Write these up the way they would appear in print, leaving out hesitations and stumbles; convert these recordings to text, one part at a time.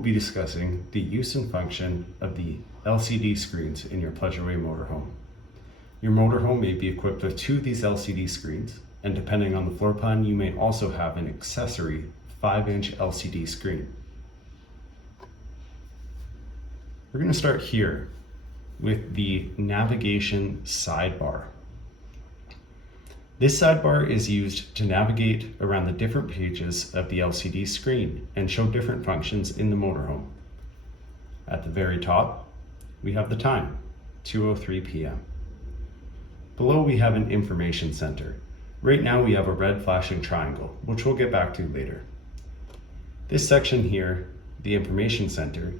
be discussing the use and function of the LCD screens in your Pleasureway motorhome. Your motorhome may be equipped with 2 of these LCD screens, and depending on the floor plan, you may also have an accessory 5-inch LCD screen. We're going to start here with the navigation sidebar. This sidebar is used to navigate around the different pages of the LCD screen and show different functions in the motorhome. At the very top, we have the time, 2:03 p.m. Below we have an information center. Right now we have a red flashing triangle, which we'll get back to later. This section here, the information center,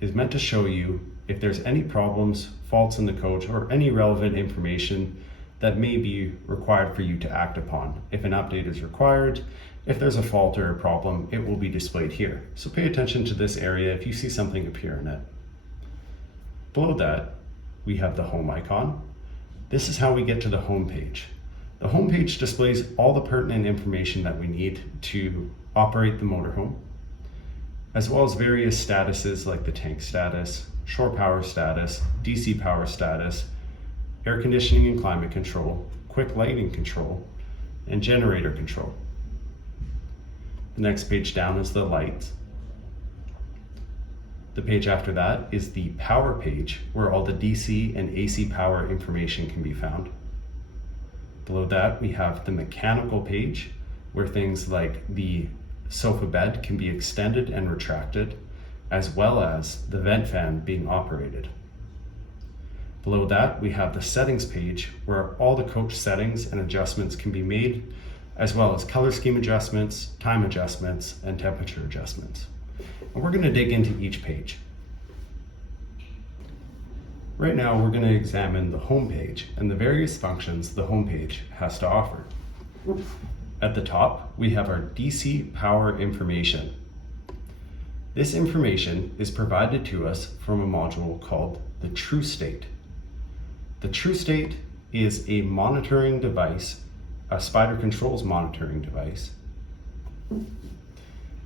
is meant to show you if there's any problems, faults in the coach, or any relevant information that may be required for you to act upon. If an update is required, if there's a fault or a problem, it will be displayed here. So pay attention to this area if you see something appear in it. Below that, we have the home icon. This is how we get to the home page. The home page displays all the pertinent information that we need to operate the motorhome, as well as various statuses like the tank status, shore power status, DC power status, air conditioning and climate control, quick lighting control, and generator control. The next page down is the lights. The page after that is the power page, where all the DC and AC power information can be found. Below that, we have the mechanical page, where things like the sofa bed can be extended and retracted, as well as the vent fan being operated. Below that, we have the settings page, where all the coach settings and adjustments can be made, as well as color scheme adjustments, time adjustments, and temperature adjustments. And we're going to dig into each page. Right now, we're going to examine the home page and the various functions the home page has to offer. At the top, we have our DC power information. This information is provided to us from a module called the TrueState. The TrueState is a monitoring device, a Spyder Controls monitoring device,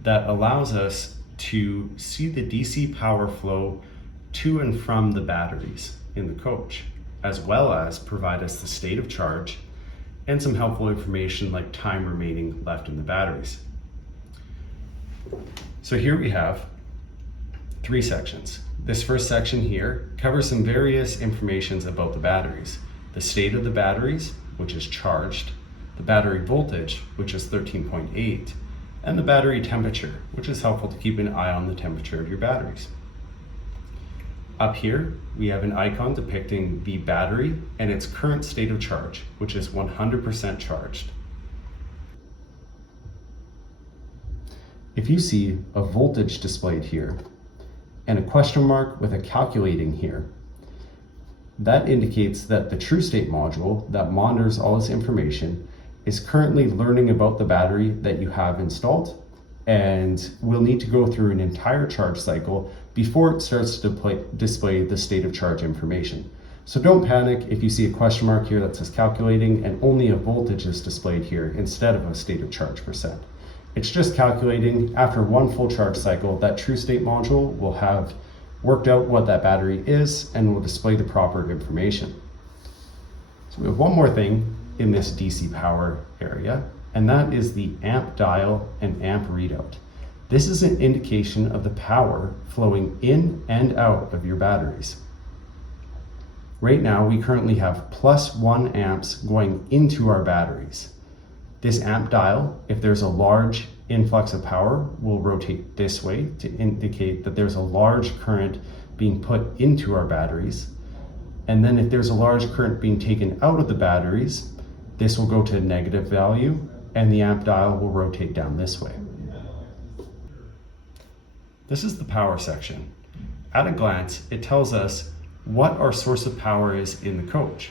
that allows us to see the DC power flow to and from the batteries in the coach, as well as provide us the state of charge and some helpful information like time remaining left in the batteries. So here we have 3 sections. This first section here covers some various informations about the batteries. The state of the batteries, which is charged, the battery voltage, which is 13.8, and the battery temperature, which is helpful to keep an eye on the temperature of your batteries. Up here, we have an icon depicting the battery and its current state of charge, which is 100% charged. If you see a voltage displayed here and a question mark with a calculating here, that indicates that the TrueState module that monitors all this information is currently learning about the battery that you have installed, and will need to go through an entire charge cycle before it starts to display the state of charge information. So don't panic if you see a question mark here that says calculating and only a voltage is displayed here instead of a state of charge percent. It's just calculating. After one full charge cycle, that TrueState module will have worked out what that battery is and will display the proper information. So we have one more thing in this DC power area, and that is the amp dial and amp readout. This is an indication of the power flowing in and out of your batteries. Right now, we currently have +1 amps going into our batteries. This amp dial, if there's a large influx of power, will rotate this way to indicate that there's a large current being put into our batteries. And then if there's a large current being taken out of the batteries, this will go to a negative value, and the amp dial will rotate down this way. This is the power section. At a glance, it tells us what our source of power is in the coach.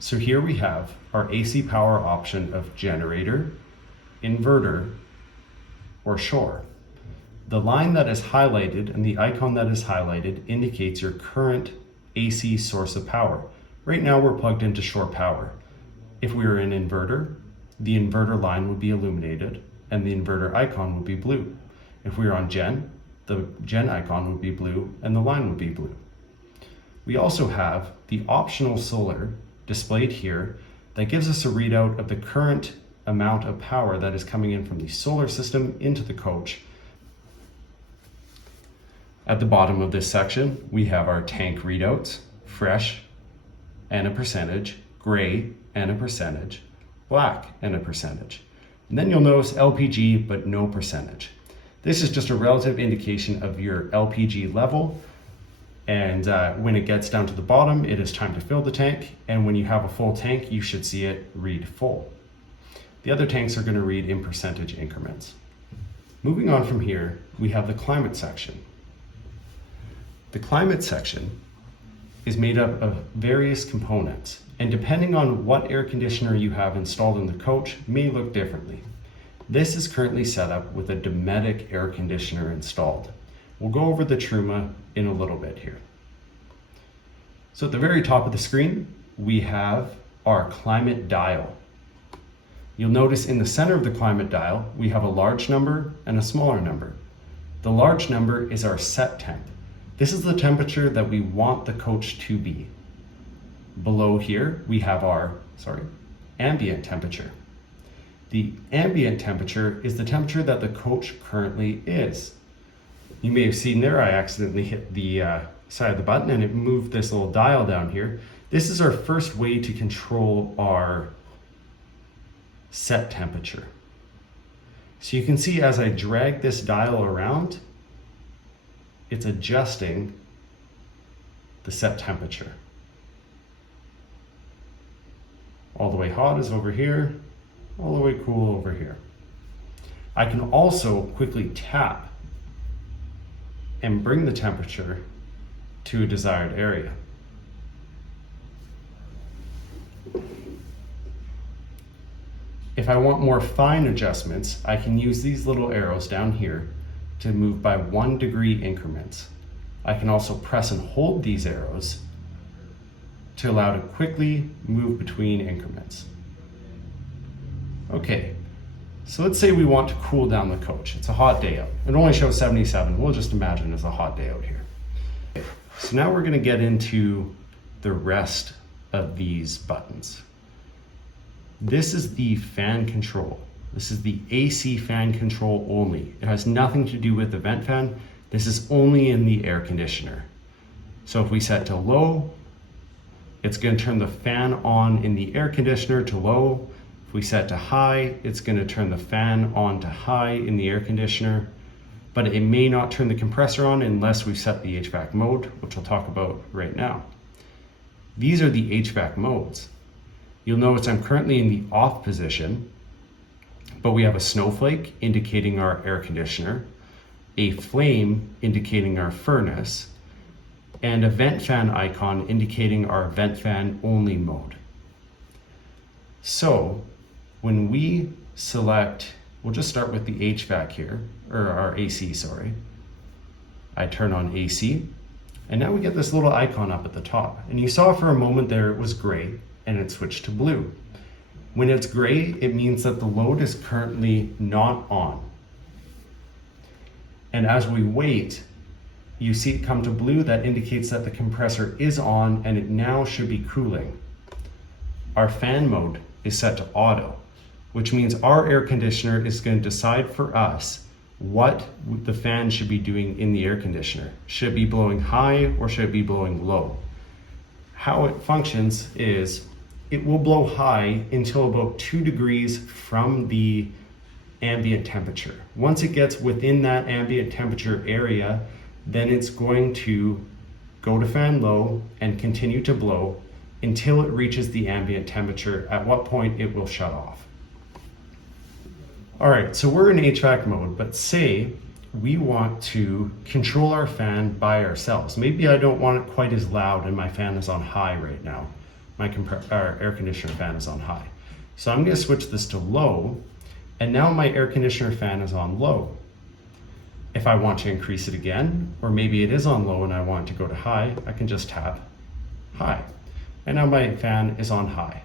So here we have our AC power option of generator, inverter, or shore. The line that is highlighted and the icon that is highlighted indicates your current AC source of power. Right now we're plugged into shore power. If we were an inverter, the inverter line would be illuminated and the inverter icon would be blue. If we were on gen, the gen icon would be blue and the line would be blue. We also have the optional solar displayed here that gives us a readout of the current amount of power that is coming in from the solar system into the coach. At the bottom of this section, we have our tank readouts, fresh and a percentage, gray and a percentage, black and a percentage. And then you'll notice LPG, but no percentage. This is just a relative indication of your LPG level. And when it gets down to the bottom, it is time to fill the tank. And when you have a full tank, you should see it read full. The other tanks are going to read in percentage increments. Moving on from here, we have the climate section. The climate section is made up of various components, and depending on what air conditioner you have installed in the coach may look differently. This is currently set up with a Dometic air conditioner installed. We'll go over the Truma in a little bit here. So at the very top of the screen, we have our climate dial. You'll notice in the center of the climate dial, we have a large number and a smaller number. The large number is our set temp. This is the temperature that we want the coach to be. Below here, we have our, ambient temperature. The ambient temperature is the temperature that the coach currently is. You may have seen there, I accidentally hit the side of the button and it moved this little dial down here. This is our first way to control our set temperature. So you can see as I drag this dial around, it's adjusting the set temperature. All the way hot is over here, all the way cool over here. I can also quickly tap and bring the temperature to a desired area. If I want more fine adjustments, I can use these little arrows down here to move by 1 degree increments. I can also press and hold these arrows to allow to quickly move between increments. Okay, so let's say we want to cool down the coach. It's a hot day out. It only shows 77. We'll just imagine it's a hot day out here. Okay, so now we're gonna get into the rest of these buttons. This is the fan control. This is the AC fan control only. It has nothing to do with the vent fan. This is only in the air conditioner. So if we set to low, it's going to turn the fan on in the air conditioner to low. If we set to high, it's going to turn the fan on to high in the air conditioner, but it may not turn the compressor on unless we set the HVAC mode, which we'll talk about right now. These are the HVAC modes. You'll notice I'm currently in the off position, but we have a snowflake indicating our air conditioner, a flame indicating our furnace, and a vent fan icon indicating our vent fan only mode. So when we select, we'll just start with the HVAC here, or our AC, sorry. I turn on AC, and now we get this little icon up at the top. And you saw for a moment there it was gray, and it switched to blue. When it's gray, it means that the load is currently not on. And as we wait, you see it come to blue. That indicates that the compressor is on and it now should be cooling. Our fan mode is set to auto, which means our air conditioner is going to decide for us what the fan should be doing in the air conditioner. Should it be blowing high or should it be blowing low? How it functions is it will blow high until about 2 degrees from the ambient temperature. Once it gets within that ambient temperature area, then it's going to go to fan low and continue to blow until it reaches the ambient temperature, at what point it will shut off. All right, so we're in HVAC mode, but say we want to control our fan by ourselves. Maybe I don't want it quite as loud and my fan is on high right now. Our air conditioner fan is on high. So I'm gonna switch this to low, and now my air conditioner fan is on low. If I want to increase it again, or maybe it is on low and I want it to go to high, I can just tap high. And now my fan is on high.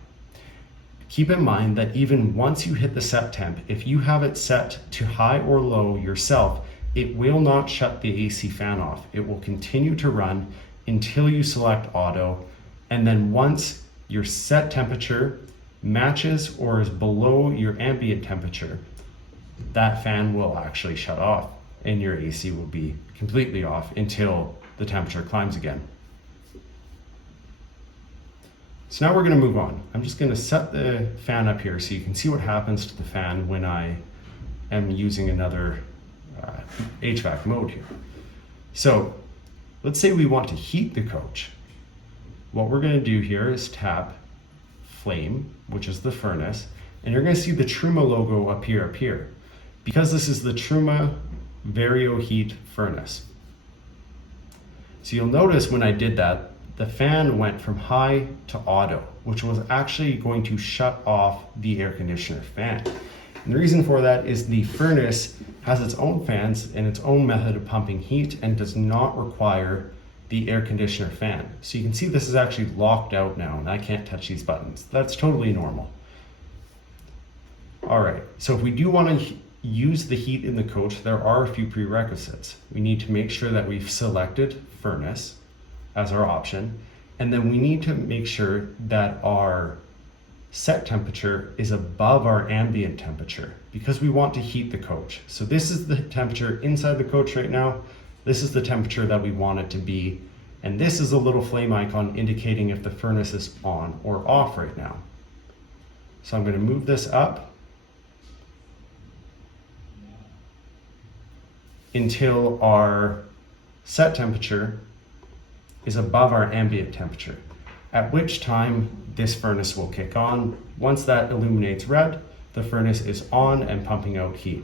Keep in mind that even once you hit the set temp, if you have it set to high or low yourself, it will not shut the AC fan off. It will continue to run until you select auto, and then once your set temperature matches or is below your ambient temperature, that fan will actually shut off and your AC will be completely off until the temperature climbs again. So now we're going to move on. I'm just going to set the fan up here so you can see what happens to the fan when I am using another HVAC mode here. So let's say we want to heat the coach. What we're going to do here is tap flame, which is the furnace, and you're going to see the Truma logo up here. Because this is the Truma VarioHeat furnace. So you'll notice when I did that, the fan went from high to auto, which was actually going to shut off the air conditioner fan. And the reason for that is the furnace has its own fans and its own method of pumping heat and does not require the air conditioner fan. So you can see this is actually locked out now and I can't touch these buttons. That's totally normal. All right, so if we do want to use the heat in the coach, there are a few prerequisites. We need to make sure that we've selected furnace as our option, and then we need to make sure that our set temperature is above our ambient temperature because we want to heat the coach. So this is the temperature inside the coach right now. This is the temperature that we want it to be, and this is a little flame icon indicating if the furnace is on or off right now. So I'm going to move this up until our set temperature is above our ambient temperature, at which time this furnace will kick on. Once that illuminates red, the furnace is on and pumping out heat.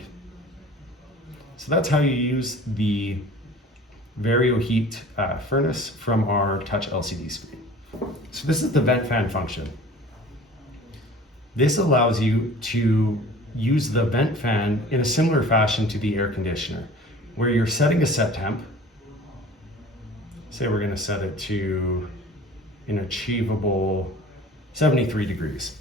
So that's how you use the VarioHeat furnace from our touch LCD screen. So this is the vent fan function. This allows you to use the vent fan in a similar fashion to the air conditioner, where you're setting a set temp. Say we're going to set it to an achievable 73 degrees.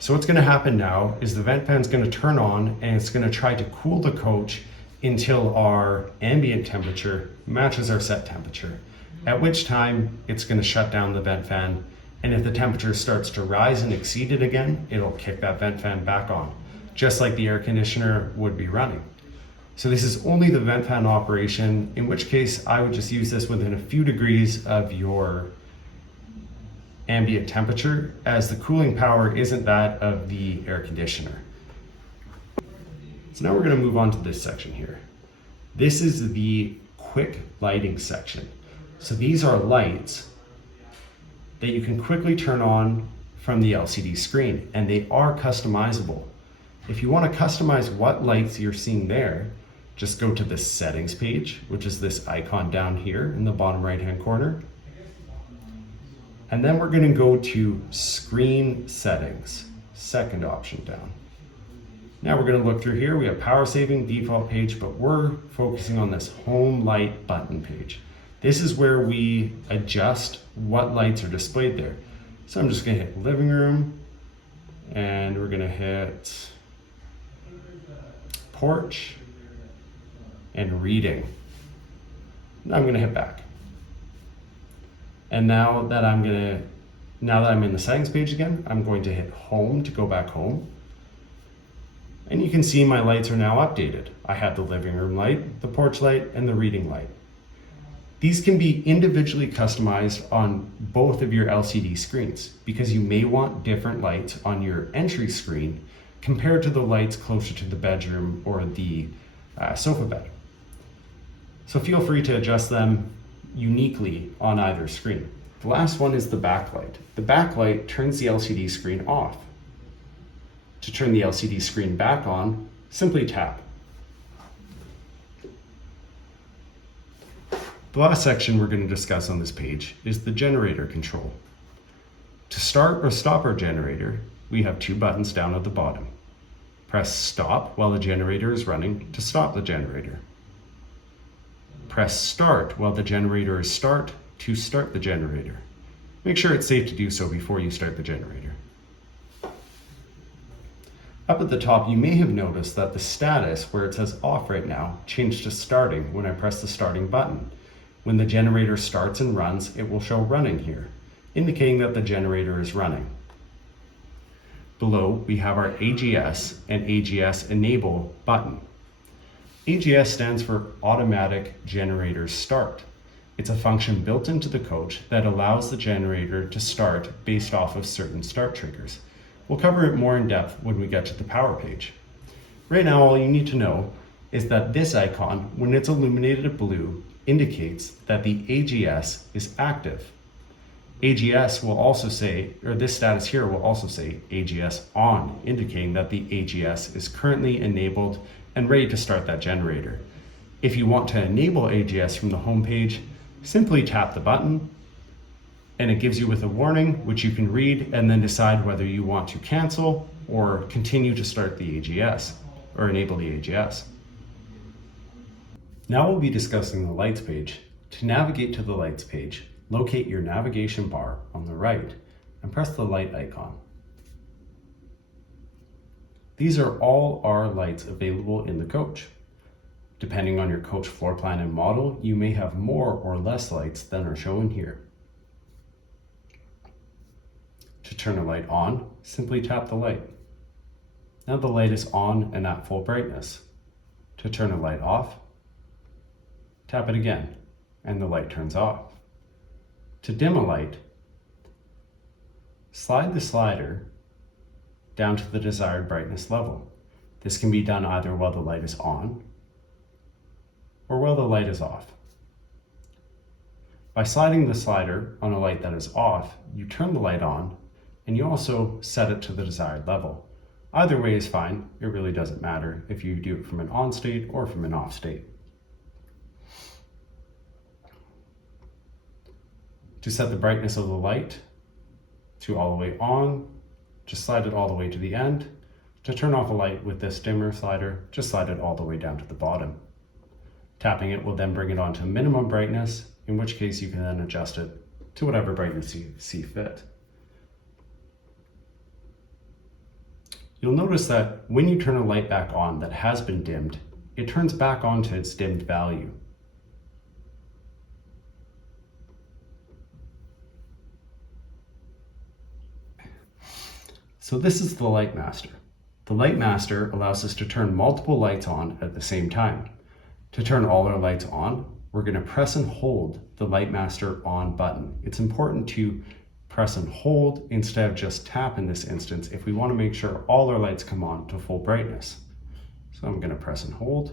So what's going to happen now is the vent fan is going to turn on and it's going to try to cool the coach until our ambient temperature matches our set temperature, at which time it's going to shut down the vent fan, and if the temperature starts to rise and exceed it again, it'll kick that vent fan back on, just like the air conditioner would be running. So this is only the vent fan operation, in which case I would just use this within a few degrees of your ambient temperature, as the cooling power isn't that of the air conditioner. So now we're going to move on to this section here. This is the quick lighting section. So these are lights that you can quickly turn on from the LCD screen, and they are customizable. If you want to customize what lights you're seeing there, just go to the settings page, which is this icon down here in the bottom right hand corner. And then we're going to go to screen settings, second option down. Now we're going to look through here. We have power saving, default page, but we're focusing on this home light button page. This is where we adjust what lights are displayed there. So I'm just going to hit living room, and we're going to hit porch and reading. Now I'm going to hit back. And now that I'm in the settings page again, I'm going to hit home to go back home. And you can see my lights are now updated. I have the living room light, the porch light, and the reading light. These can be individually customized on both of your LCD screens because you may want different lights on your entry screen compared to the lights closer to the bedroom or the sofa bed. So feel free to adjust them uniquely on either screen. The last one is the backlight. The backlight turns the LCD screen off. To turn the LCD screen back on, simply tap. The last section we're going to discuss on this page is the generator control. To start or stop our generator, we have two buttons down at the bottom. Press stop while the generator is running to stop the generator. Press start while the generator is start to start the generator. Make sure it's safe to do so before you start the generator. Up at the top, you may have noticed that the status where it says off right now changed to starting when I press the starting button. When the generator starts and runs, it will show running here, indicating that the generator is running. Below, we have our AGS and AGS enable button. AGS stands for Automatic Generator Start. It's a function built into the coach that allows the generator to start based off of certain start triggers. We'll cover it more in depth when we get to the power page. Right now, all you need to know is that this icon, when it's illuminated blue, indicates that the AGS is active. AGS will also say, or this status here will also say AGS on, indicating that the AGS is currently enabled and ready to start that generator. If you want to enable AGS from the home page, simply tap the button and it gives you with a warning, which you can read and then decide whether you want to cancel or continue to start the AGS or enable the AGS. Now we'll be discussing the lights page. To navigate to the lights page, locate your navigation bar on the right and press the light icon. These are all our lights available in the coach. Depending on your coach floor plan and model, you may have more or less lights than are shown here. To turn a light on, simply tap the light. Now the light is on and at full brightness. To turn a light off, tap it again, and the light turns off. To dim a light, slide the slider down to the desired brightness level. This can be done either while the light is on or while the light is off. By sliding the slider on a light that is off, you turn the light on and you also set it to the desired level. Either way is fine. It really doesn't matter if you do it from an on state or from an off state. To set the brightness of the light to all the way on, just slide it all the way to the end. To turn off a light with this dimmer slider, just slide it all the way down to the bottom. Tapping it will then bring it on to minimum brightness, in which case you can then adjust it to whatever brightness you see fit. You'll notice that when you turn a light back on that has been dimmed, it turns back on to its dimmed value. So this is the Light Master. The Light Master allows us to turn multiple lights on at the same time. To turn all our lights on, we're going to press and hold the Light Master on button. It's important to press and hold instead of just tap in this instance if we want to make sure all our lights come on to full brightness. So I'm going to press and hold.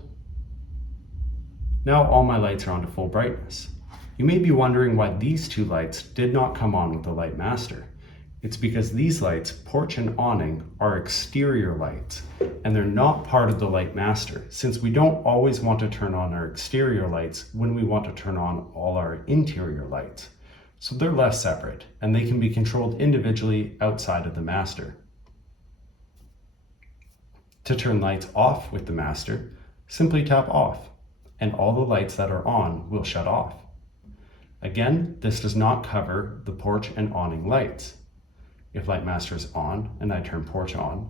Now all my lights are on to full brightness. You may be wondering why these two lights did not come on with the Light Master. It's because these lights, porch and awning, are exterior lights, and they're not part of the Light Master, since we don't always want to turn on our exterior lights when we want to turn on all our interior lights. So they're less separate, and they can be controlled individually outside of the master. To turn lights off with the master, simply tap off, and all the lights that are on will shut off. Again, this does not cover the porch and awning lights. If Light Master is on and I turn porch on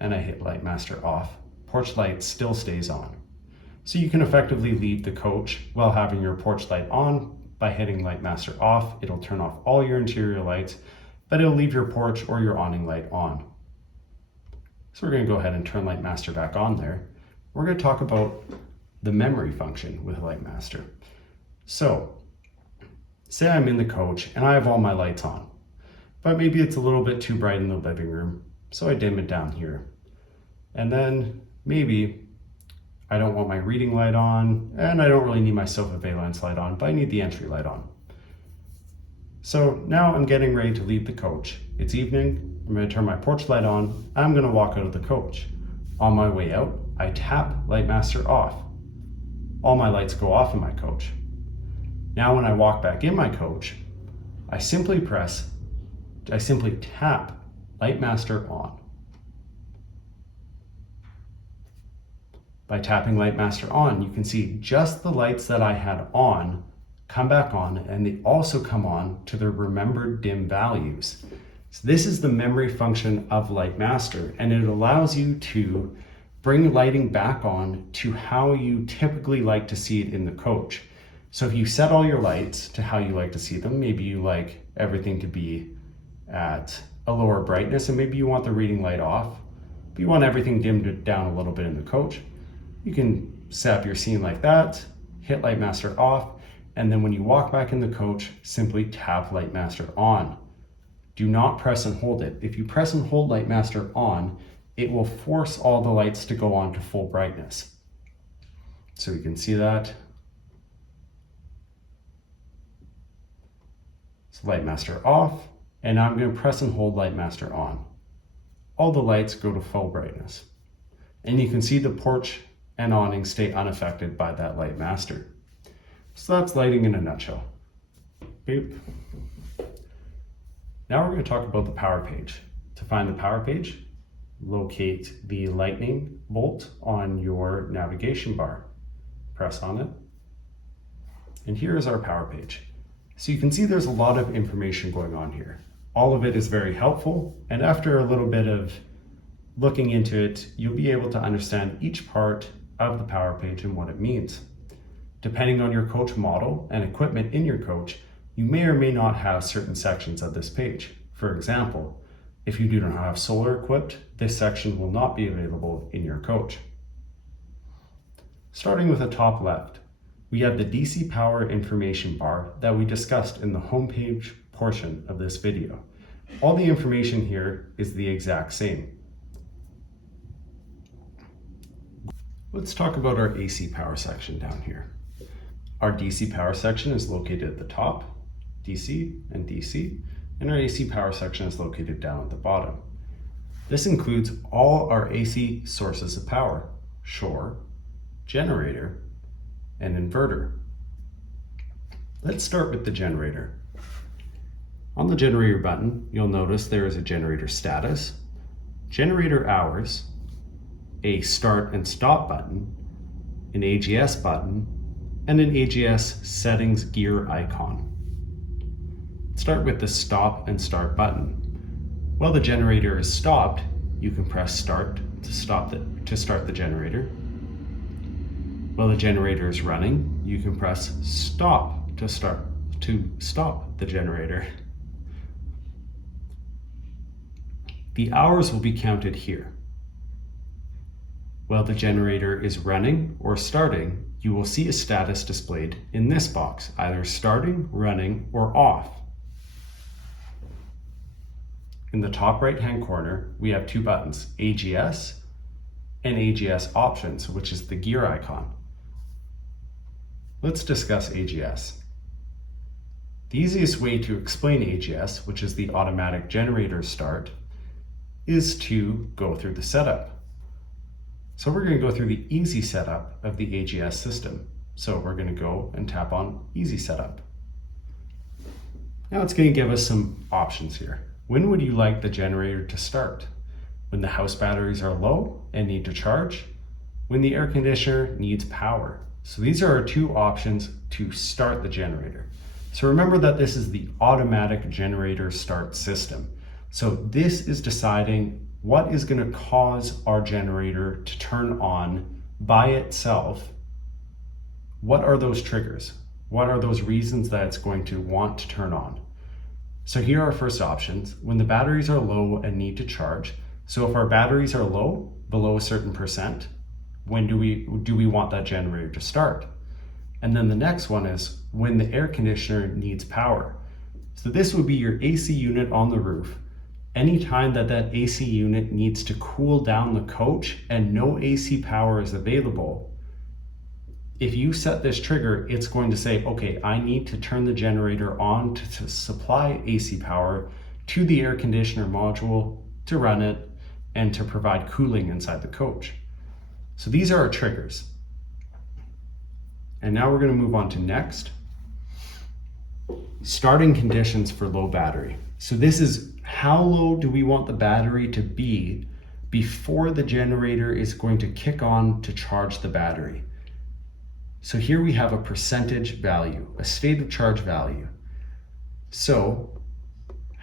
and I hit Light Master off, porch light still stays on. So you can effectively leave the coach while having your porch light on by hitting Light Master off. It'll turn off all your interior lights, but it'll leave your porch or your awning light on. So we're going to go ahead and turn Light Master back on there. We're going to talk about the memory function with Light Master. So say I'm in the coach and I have all my lights on, but maybe it's a little bit too bright in the living room, so I dim it down here. And then maybe I don't want my reading light on, and I don't really need my sofa valance light on, but I need the entry light on. So now I'm getting ready to leave the coach. It's evening, I'm going to turn my porch light on, I'm going to walk out of the coach. On my way out, I tap Light Master off. All my lights go off in my coach. Now when I walk back in my coach, I simply tap Light Master on. By tapping Light Master on, you can see just the lights that I had on come back on, and they also come on to their remembered dim values. So this is the memory function of LightMaster, and it allows you to bring lighting back on to how you typically like to see it in the coach. So if you set all your lights to how you like to see them, maybe you like everything to be at a lower brightness, and maybe you want the reading light off, but you want everything dimmed down a little bit in the coach, you can set up your scene like that, hit LightMaster off, and then when you walk back in the coach, simply tap LightMaster on. Do not press and hold it. If you press and hold LightMaster on, it will force all the lights to go on to full brightness. So you can see that. So LightMaster off, and now I'm going to press and hold LightMaster on. All the lights go to full brightness. And you can see the porch and awning stay unaffected by that LightMaster. So that's lighting in a nutshell. Boop. Now we're going to talk about the power page. To find the power page, locate the lightning bolt on your navigation bar. Press on it. And here is our power page. So you can see there's a lot of information going on here. All of it is very helpful, and after a little bit of looking into it, you'll be able to understand each part of the power page and what it means. Depending on your coach model and equipment in your coach, you may or may not have certain sections of this page. For example, if you do not have solar equipped, this section will not be available in your coach. Starting with the top left, we have the DC power information bar that we discussed in the homepage portion of this video. All the information here is the exact same. Let's talk about our AC power section down here. Our DC power section is located at the top, DC and DC, and our AC power section is located down at the bottom. This includes all our AC sources of power: shore, generator, and inverter. Let's start with the generator. On the generator button, you'll notice there is a generator status, generator hours, a start and stop button, an AGS button, and an AGS settings gear icon. Start with the stop and start button. While the generator is stopped, you can press start to start the generator. While the generator is running, you can press stop to stop the generator. The hours will be counted here. While the generator is running or starting, you will see a status displayed in this box, either starting, running, or off. In the top right-hand corner, we have two buttons, AGS and AGS options, which is the gear icon. Let's discuss AGS. The easiest way to explain AGS, which is the automatic generator start, is to go through the setup. So we're going to go through the easy setup of the AGS system. So we're going to go and tap on easy setup. Now it's going to give us some options here. When would you like the generator to start? When the house batteries are low and need to charge? When the air conditioner needs power? So these are our two options to start the generator. So remember that this is the automatic generator start system. So this is deciding what is going to cause our generator to turn on by itself. What are those triggers? What are those reasons that it's going to want to turn on? So here are our first options. When the batteries are low and need to charge. So if our batteries are low, below a certain percent, when do we want that generator to start? And then the next one is when the air conditioner needs power. So this would be your AC unit on the roof. Anytime that AC unit needs to cool down the coach and no AC power is available, if you set this trigger, it's going to say, okay, I need to turn the generator on to supply AC power to the air conditioner module to run it and to provide cooling inside the coach. So these are our triggers. And now we're going to move on to next. Starting conditions for low battery. So this is how low do we want the battery to be before the generator is going to kick on to charge the battery. So here we have a percentage value, a state of charge value. So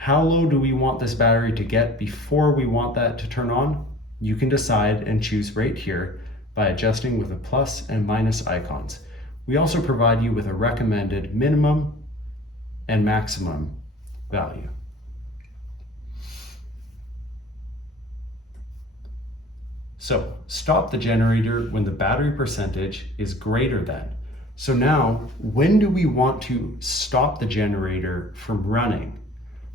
How low do we want this battery to get before we want that to turn on? You can decide and choose right here by adjusting with the plus and minus icons. We also provide you with a recommended minimum and maximum value. So stop the generator when the battery percentage is greater than. So now, when do we want to stop the generator from running?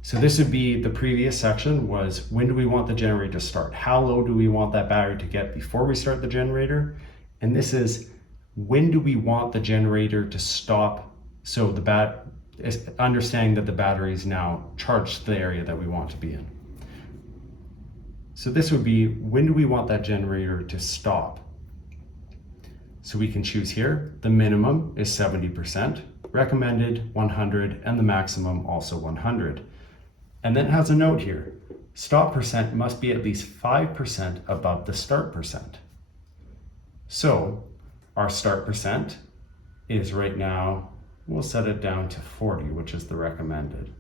So this would be the previous section was, when do we want the generator to start? How low do we want that battery to get before we start the generator? And this is, when do we want the generator to stop? So understanding that the battery is now charged to the area that we want to be in. So this would be, when do we want that generator to stop? So we can choose here, the minimum is 70%, recommended 100, and the maximum also 100. And then it has a note here, stop percent must be at least 5% above the start percent. So our start percent is right now, we'll set it down to 40, which is the recommended.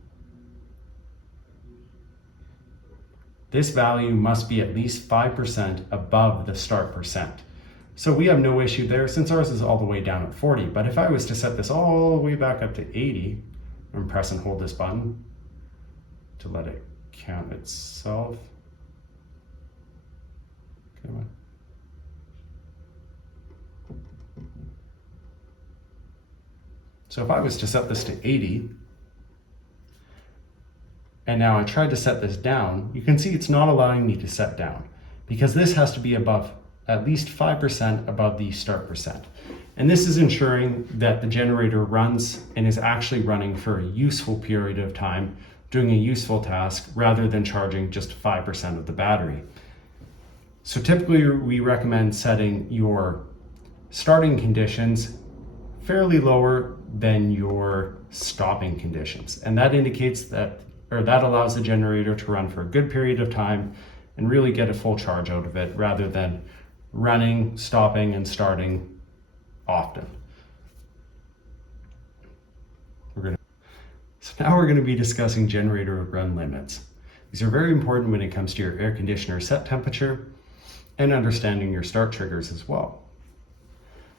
This value must be at least 5% above the start percent. So we have no issue there since ours is all the way down at 40. But if I was to set this all the way back up to 80, and press and hold this button to let it count itself. Come on. So if I was to set this to 80, and now I tried to set this down, you can see it's not allowing me to set down because this has to be above at least 5% above the start percent. And this is ensuring that the generator runs and is actually running for a useful period of time, doing a useful task rather than charging just 5% of the battery. So typically we recommend setting your starting conditions fairly lower than your stopping conditions. And that indicates that, or that allows the generator to run for a good period of time and really get a full charge out of it rather than running, stopping, and starting often. So now we're going to be discussing generator run limits. These are very important when it comes to your air conditioner set temperature and understanding your start triggers as well.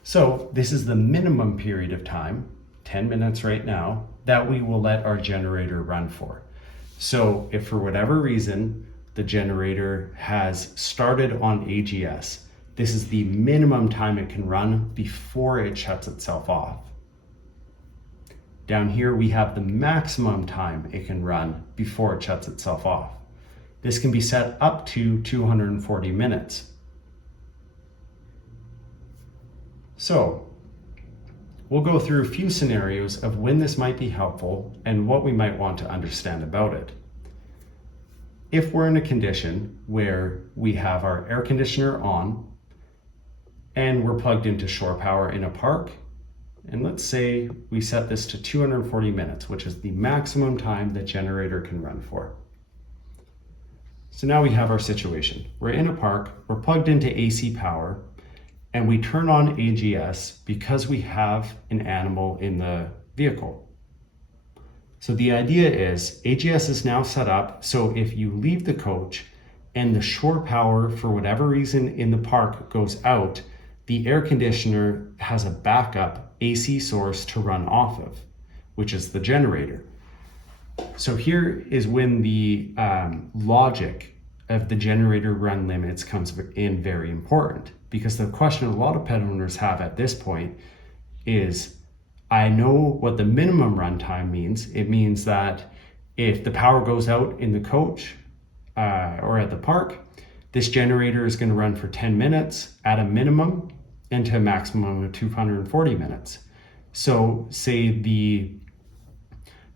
So this is the minimum period of time, 10 minutes right now, that we will let our generator run for. So if for whatever reason the generator has started on AGS, this is the minimum time it can run before it shuts itself off. Down here we have the maximum time it can run before it shuts itself off. This can be set up to 240 minutes. So we'll go through a few scenarios of when this might be helpful and what we might want to understand about it. If we're in a condition where we have our air conditioner on and we're plugged into shore power in a park, and let's say we set this to 240 minutes, which is the maximum time the generator can run for. So now we have our situation. We're in a park, we're plugged into AC power, and we turn on AGS because we have an animal in the vehicle. So the idea is AGS is now set up so if you leave the coach and the shore power for whatever reason in the park goes out, the air conditioner has a backup AC source to run off of, which is the generator. So here is when the logic of the generator run limits comes in very important, because the question a lot of pet owners have at this point is, I know what the minimum runtime means. It means that if the power goes out in the coach or at the park, this generator is going to run for 10 minutes at a minimum and to a maximum of 240 minutes. So say the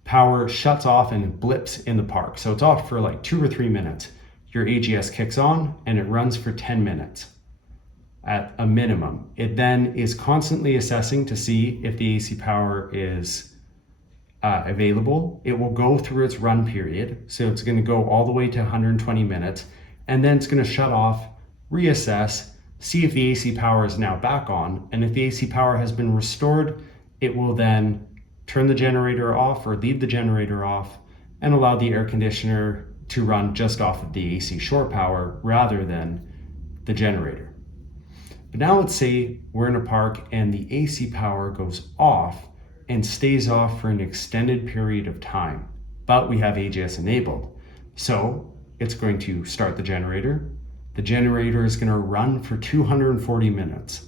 power shuts off and blips in the park. So it's off for like 2 or 3 minutes. Your AGS kicks on and it runs for 10 minutes at a minimum. It then is constantly assessing to see if the AC power is available. It will go through its run period. So it's going to go all the way to 120 minutes and then it's going to shut off, reassess, see if the AC power is now back on. And if the AC power has been restored, it will then turn the generator off or leave the generator off and allow the air conditioner to run just off of the AC shore power rather than the generator. But now let's say we're in a park and the AC power goes off and stays off for an extended period of time, but we have AGS enabled. So it's going to start the generator. The generator is going to run for 240 minutes.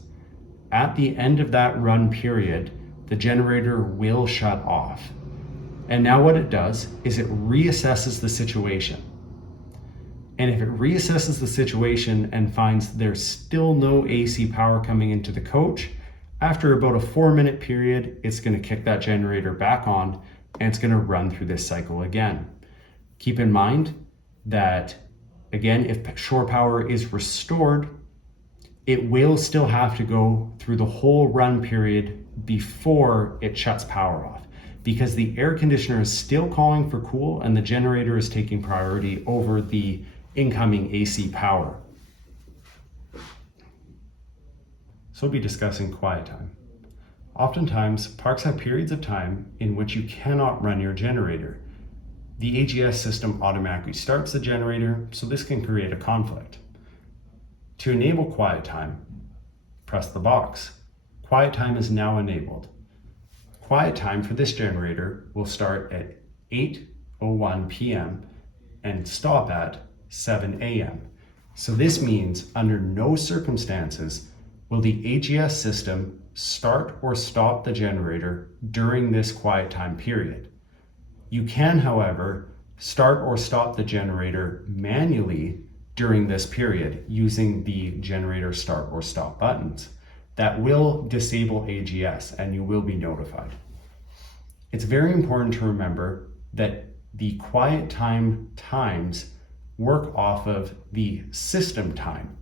At the end of that run period, the generator will shut off. And now what it does is it reassesses the situation. And if it reassesses the situation and finds there's still no AC power coming into the coach, after about a 4-minute period, it's going to kick that generator back on and it's going to run through this cycle again. Keep in mind that, again, if shore power is restored, it will still have to go through the whole run period before it shuts power off, because the air conditioner is still calling for cool and the generator is taking priority over the incoming AC power. So we'll be discussing quiet time. Oftentimes, parks have periods of time in which you cannot run your generator. The AGS system automatically starts the generator, so this can create a conflict. To enable quiet time, press the box. Quiet time is now enabled. Quiet time for this generator will start at 8:01 p.m. and stop at 7 a.m. So this means under no circumstances will the AGS system start or stop the generator during this quiet time period. You can, however, start or stop the generator manually during this period using the generator start or stop buttons. That will disable AGS and you will be notified. It's very important to remember that the quiet time times work off of the system time.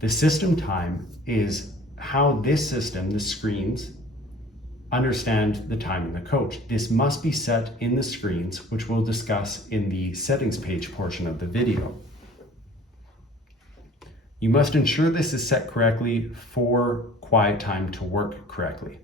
The system time is how this system, the screens, understand the time in the coach. This must be set in the screens, which we'll discuss in the settings page portion of the video. You must ensure this is set correctly for quiet time to work correctly.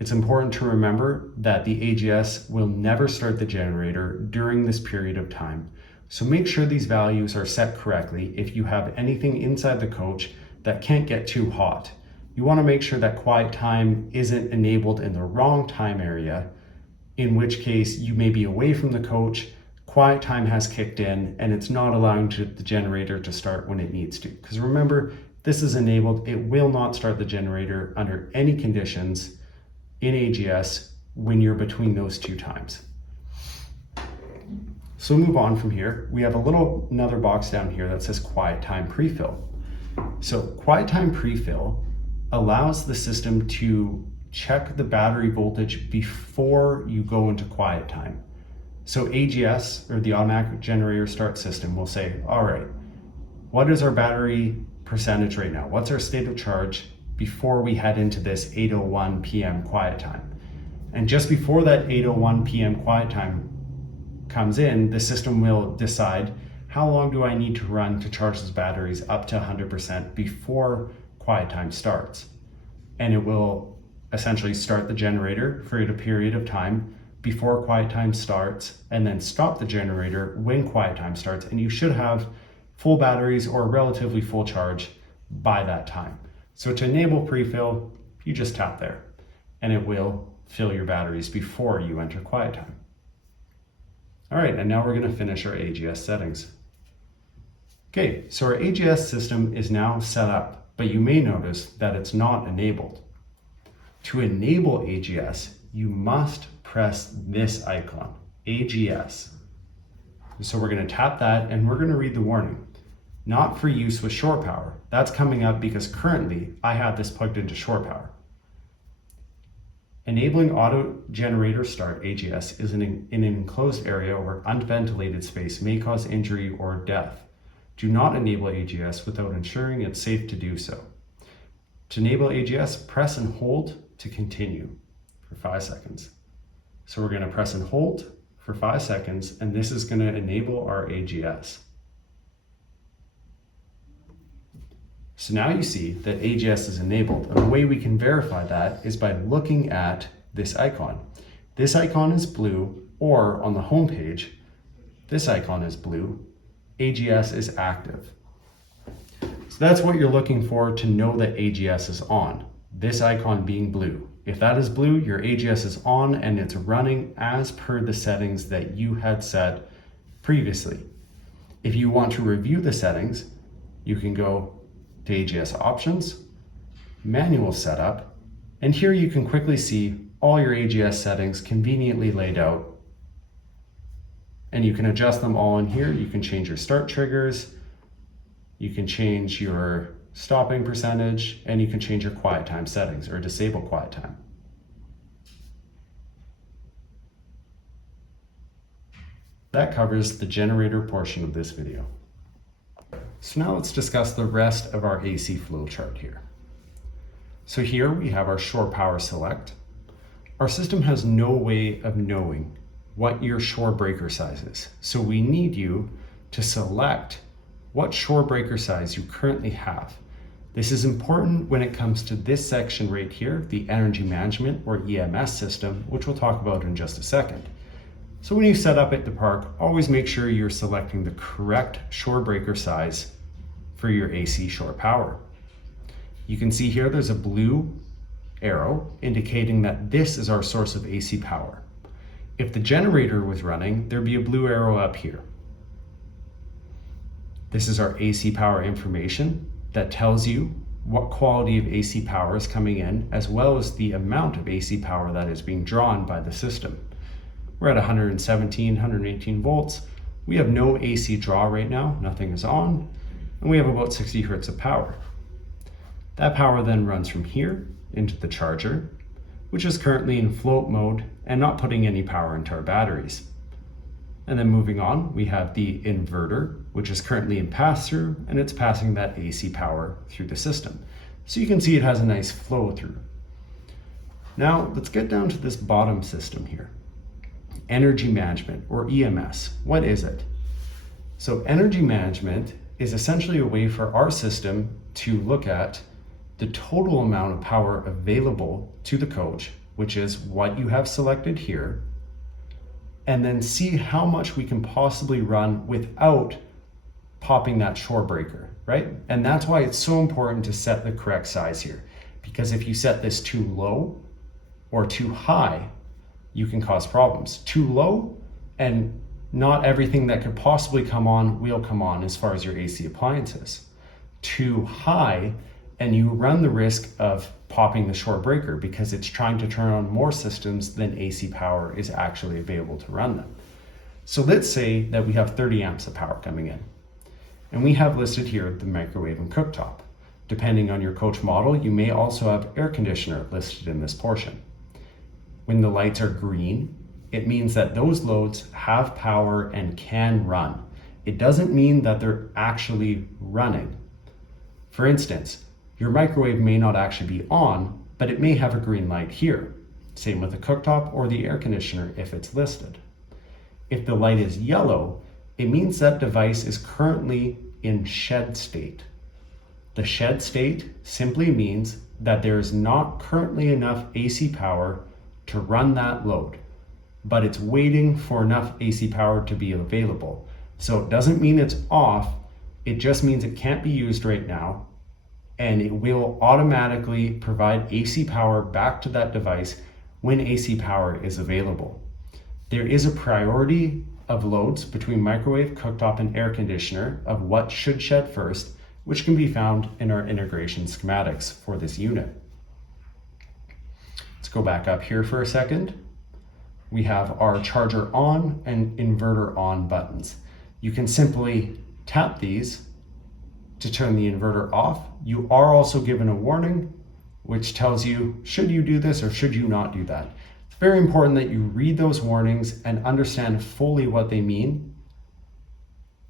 It's important to remember that the AGS will never start the generator during this period of time. So make sure these values are set correctly if you have anything inside the coach that can't get too hot. You want to make sure that quiet time isn't enabled in the wrong time area, in which case you may be away from the coach, quiet time has kicked in, and it's not allowing the generator to start when it needs to. Because remember, this is enabled, it will not start the generator under any conditions in AGS when you're between those two times. So we'll move on from here. We have another box down here that says quiet time prefill. So quiet time prefill allows the system to check the battery voltage before you go into quiet time. So AGS, or the automatic generator start system, will say, all right, what is our battery percentage right now? What's our state of charge before we head into this 8:01 p.m. quiet time? And just before that 8:01 p.m. quiet time comes in, the system will decide how long do I need to run to charge those batteries up to 100% before quiet time starts. And it will essentially start the generator for a period of time before quiet time starts, and then stop the generator when quiet time starts. And you should have full batteries or relatively full charge by that time. So to enable prefill, you just tap there and it will fill your batteries before you enter quiet time. All right, and now we're going to finish our AGS settings. Okay, so our AGS system is now set up, but you may notice that it's not enabled. To enable AGS, you must press this icon, AGS. So we're going to tap that and we're going to read the warning. Not for use with shore power. That's coming up because currently I have this plugged into shore power. Enabling auto generator start AGS is in an enclosed area or unventilated space may cause injury or death. Do not enable AGS without ensuring it's safe to do so. To enable AGS, press and hold to continue for 5 seconds. So we're going to press and hold for 5 seconds, and this is going to enable our AGS. So now you see that AGS is enabled. And the way we can verify that is by looking at this icon. This icon is blue or on the home page, this icon is blue, AGS is active. So that's what you're looking for to know that AGS is on, this icon being blue. If that is blue, your AGS is on and it's running as per the settings that you had set previously. If you want to review the settings, you can go to AGS options, manual setup, and here you can quickly see all your AGS settings conveniently laid out. And you can adjust them all in here. You can change your start triggers, you can change your stopping percentage, and you can change your quiet time settings or disable quiet time. That covers the generator portion of this video. So now let's discuss the rest of our AC flow chart here. So here we have our shore power select. Our system has no way of knowing what your shore breaker size is. So we need you to select what shore breaker size you currently have. This is important when it comes to this section right here, the energy management or EMS system, which we'll talk about in just a second. So when you set up at the park, always make sure you're selecting the correct shore breaker size for your AC shore power. You can see here there's a blue arrow indicating that this is our source of AC power. If the generator was running, there'd be a blue arrow up here. This is our AC power information that tells you what quality of AC power is coming in, as well as the amount of AC power that is being drawn by the system. We're at 117, 118 volts. We have no AC draw right now, nothing is on, and we have about 60 hertz of power. That power then runs from here into the charger, which is currently in float mode and not putting any power into our batteries. And then moving on, we have the inverter, which is currently in pass-through, and it's passing that AC power through the system. So you can see it has a nice flow through. Now let's get down to this bottom system here. Energy management, or EMS. What is it? So energy management is essentially a way for our system to look at the total amount of power available to the coach, which is what you have selected here, and then see how much we can possibly run without popping that shore breaker, right? And that's why it's so important to set the correct size here, because if you set this too low or too high, you can cause problems. Too low, and not everything that could possibly come on will come on as far as your AC appliances. Too high, and you run the risk of popping the shore breaker because it's trying to turn on more systems than AC power is actually available to run them. So let's say that we have 30 amps of power coming in, and we have listed here the microwave and cooktop. Depending on your coach model, you may also have air conditioner listed in this portion. When the lights are green, it means that those loads have power and can run. It doesn't mean that they're actually running. For instance, your microwave may not actually be on, but it may have a green light here. Same with the cooktop or the air conditioner if it's listed. If the light is yellow, it means that device is currently in shed state. The shed state simply means that there is not currently enough AC power to run that load, but it's waiting for enough AC power to be available. So it doesn't mean it's off, it just means it can't be used right now, and it will automatically provide AC power back to that device when AC power is available. There is a priority of loads between microwave, cooktop, and air conditioner of what should shed first, which can be found in our integration schematics for this unit. Let's go back up here for a second. We have our charger on and inverter on buttons. You can simply tap these to turn the inverter off. You are also given a warning which tells you, should you do this or should you not do that? It's very important that you read those warnings and understand fully what they mean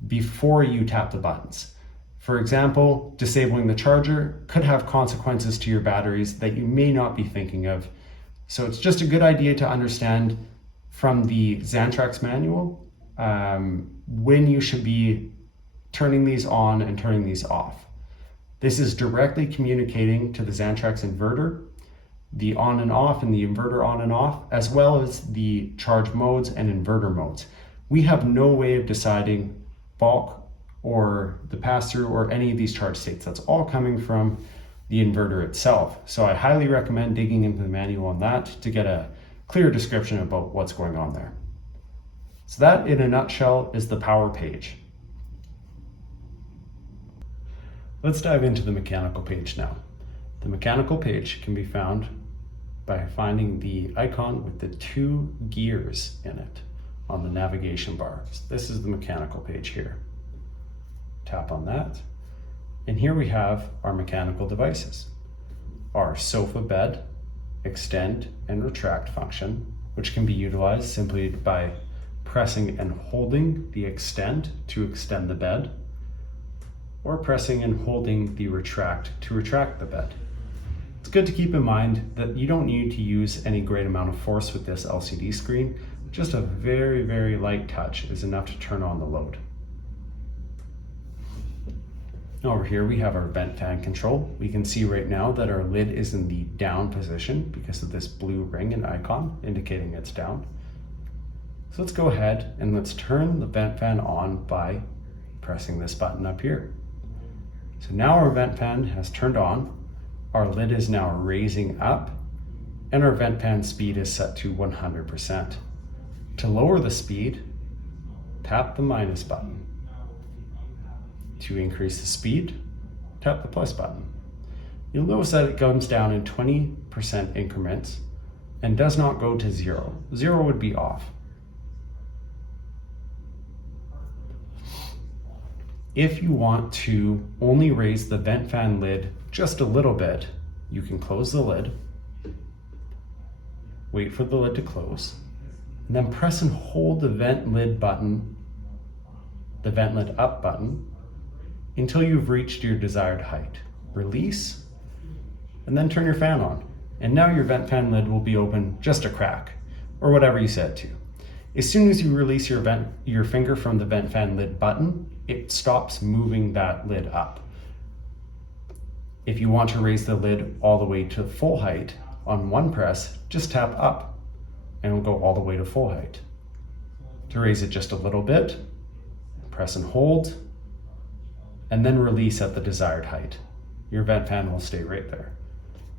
before you tap the buttons. For example, disabling the charger could have consequences to your batteries that you may not be thinking of. So it's just a good idea to understand from the Xantrex manual when you should be turning these on and turning these off. This is directly communicating to the Xantrex inverter the on and off and the inverter on and off, as well as the charge modes and inverter modes. We have no way of deciding bulk or the pass-through or any of these charge states. That's all coming from the inverter itself. So I highly recommend digging into the manual on that to get a clear description about what's going on there. So that, in a nutshell, is the power page. Let's dive into the mechanical page now. The mechanical page can be found by finding the icon with the 2 gears in it on the navigation bar. So this is the mechanical page here. Tap on that, and here we have our mechanical devices. Our sofa bed, extend and retract function, which can be utilized simply by pressing and holding the extend to extend the bed, or pressing and holding the retract to retract the bed. It's good to keep in mind that you don't need to use any great amount of force with this LCD screen. Just a very, very light touch is enough to turn on the load. Over here we have our vent fan control. We can see right now that our lid is in the down position because of this blue ring and icon indicating it's down. So let's go ahead and let's turn the vent fan on by pressing this button up here. So now our vent fan has turned on, our lid is now raising up, and our vent fan speed is set to 100%. To lower the speed, tap the minus button. To increase the speed, tap the plus button. You'll notice that it comes down in 20% increments and does not go to 0. 0 would be off. If you want to only raise the vent fan lid just a little bit, you can close the lid, wait for the lid to close, and then press and hold the vent lid button, the vent lid up button, until you've reached your desired height. Release, and then turn your fan on. And now your vent fan lid will be open just a crack, or whatever you set to. As soon as you release your finger from the vent fan lid button, it stops moving that lid up. If you want to raise the lid all the way to full height on one press, just tap up and it'll go all the way to full height. To raise it just a little bit, press and hold, and then release at the desired height. Your vent fan will stay right there.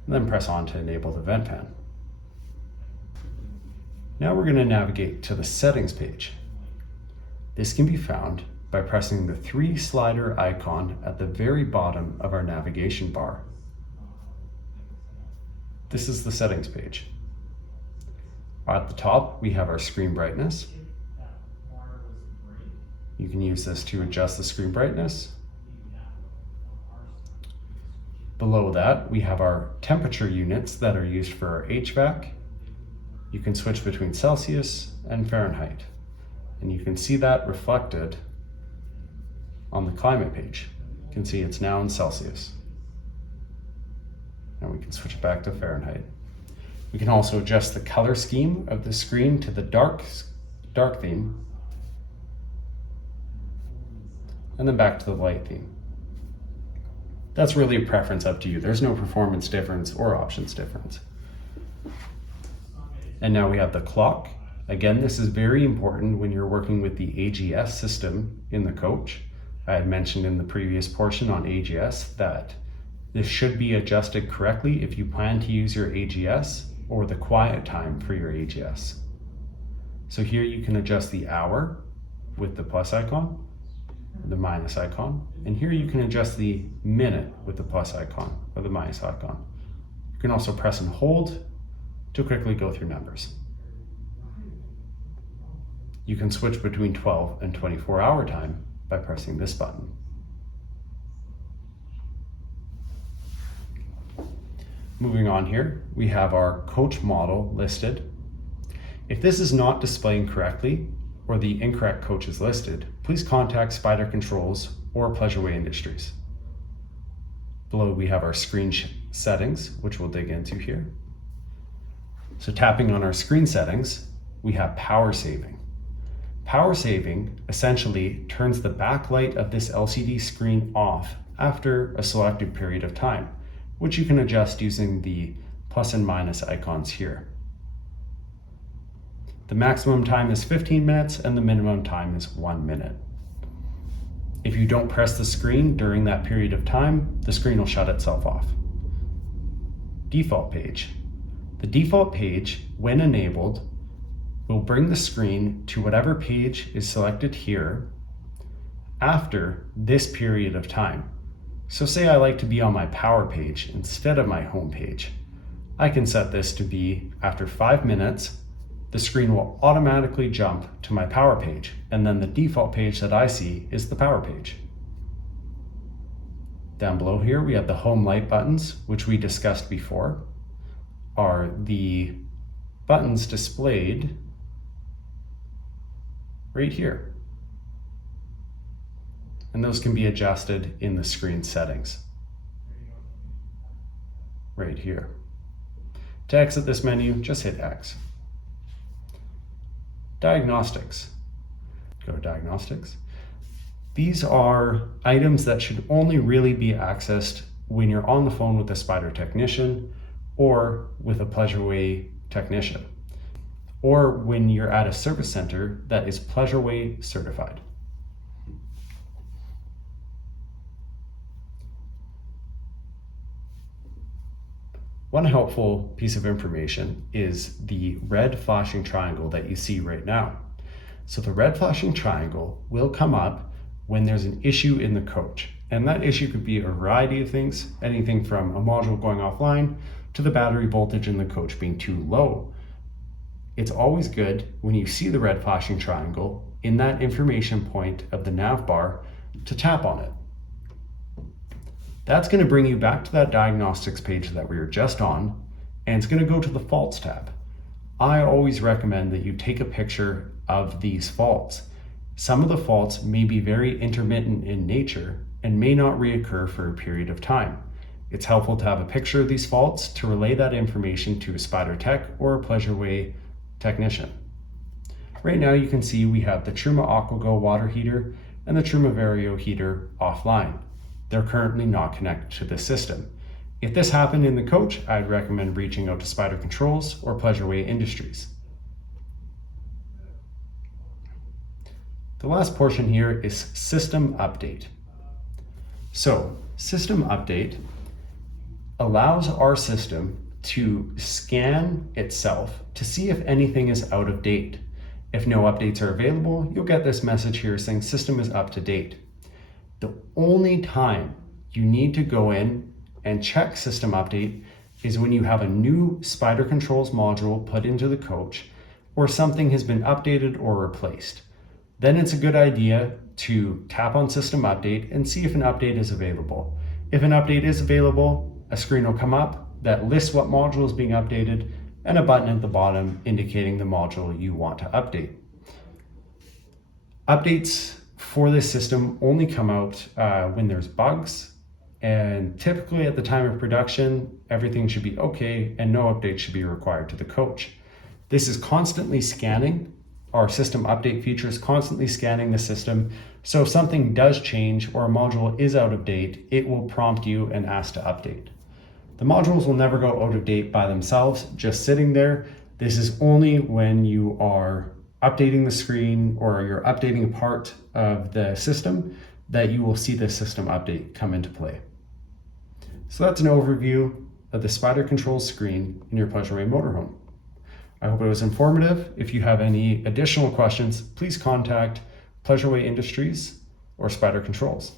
And then press on to enable the vent fan. Now we're going to navigate to the settings page. This can be found by pressing the 3 slider icon at the very bottom of our navigation bar. This is the settings page. At the top, we have our screen brightness. You can use this to adjust the screen brightness. Below that, we have our temperature units that are used for our HVAC. You can switch between Celsius and Fahrenheit, and you can see that reflected on the climate page. You can see it's now in Celsius. And we can switch it back to Fahrenheit. We can also adjust the color scheme of the screen to the dark theme, and then back to the light theme. That's really a preference up to you. There's no performance difference or options difference. And now we have the clock. Again, this is very important when you're working with the AGS system in the coach. I had mentioned in the previous portion on AGS that this should be adjusted correctly if you plan to use your AGS or the quiet time for your AGS. So here you can adjust the hour with the plus icon, the minus icon, and here you can adjust the minute with the plus icon or the minus icon. You can also press and hold to quickly go through numbers. You can switch between 12 and 24-hour time by pressing this button. Moving on here, we have our coach model listed. If this is not displaying correctly or the incorrect coach is listed, please contact Spider Controls or Pleasureway Industries. Below we have our screen settings, which we'll dig into here. So tapping on our screen settings, we have power saving. Power saving essentially turns the backlight of this LCD screen off after a selected period of time, which you can adjust using the plus and minus icons here. The maximum time is 15 minutes and the minimum time is 1 minute. If you don't press the screen during that period of time, the screen will shut itself off. Default page. The default page, when enabled, will bring the screen to whatever page is selected here after this period of time. So say I like to be on my power page instead of my home page. I can set this to be after 5 minutes, the screen will automatically jump to my power page, and then the default page that I see is the power page. Down below here, we have the home light buttons, which we discussed before, are the buttons displayed right here. And those can be adjusted in the screen settings right here. To exit this menu, just hit X. Diagnostics. Go to Diagnostics. These are items that should only really be accessed when you're on the phone with a Spyder technician or with a Pleasureway technician, or when you're at a service center that is Pleasureway certified. One helpful piece of information is the red flashing triangle that you see right now. So the red flashing triangle will come up when there's an issue in the coach. And that issue could be a variety of things, anything from a module going offline to the battery voltage in the coach being too low. It's always good when you see the red flashing triangle in that information point of the nav bar to tap on it. That's going to bring you back to that diagnostics page that we were just on, and it's going to go to the faults tab. I always recommend that you take a picture of these faults. Some of the faults may be very intermittent in nature and may not reoccur for a period of time. It's helpful to have a picture of these faults to relay that information to a Spyder tech or a Pleasureway technician. Right now you can see we have the Truma AquaGo water heater and the Truma Vario heater offline. They're currently not connected to the system. If this happened in the coach, I'd recommend reaching out to Spyder Controls or Pleasureway Industries. The last portion here is System Update. So, System Update allows our system to scan itself to see if anything is out of date. If no updates are available, you'll get this message here saying system is up to date. The only time you need to go in and check system update is when you have a new Spyder Controls module put into the coach or something has been updated or replaced. Then it's a good idea to tap on system update and see if an update is available. If an update is available, a screen will come up that lists what module is being updated and a button at the bottom indicating the module you want to update. Updates for this system only come out when there's bugs, and typically at the time of production, everything should be okay and no update should be required to the coach. This is constantly scanning. Our system update feature is constantly scanning the system, so if something does change or a module is out of date, it will prompt you and ask to update. The modules will never go out of date by themselves, just sitting there. This is only when you are updating the screen or you're updating a part of the system that you will see the system update come into play. So that's an overview of the Spyder Controls screen in your Pleasureway motorhome. I hope it was informative. If you have any additional questions, please contact Pleasureway Industries or Spyder Controls.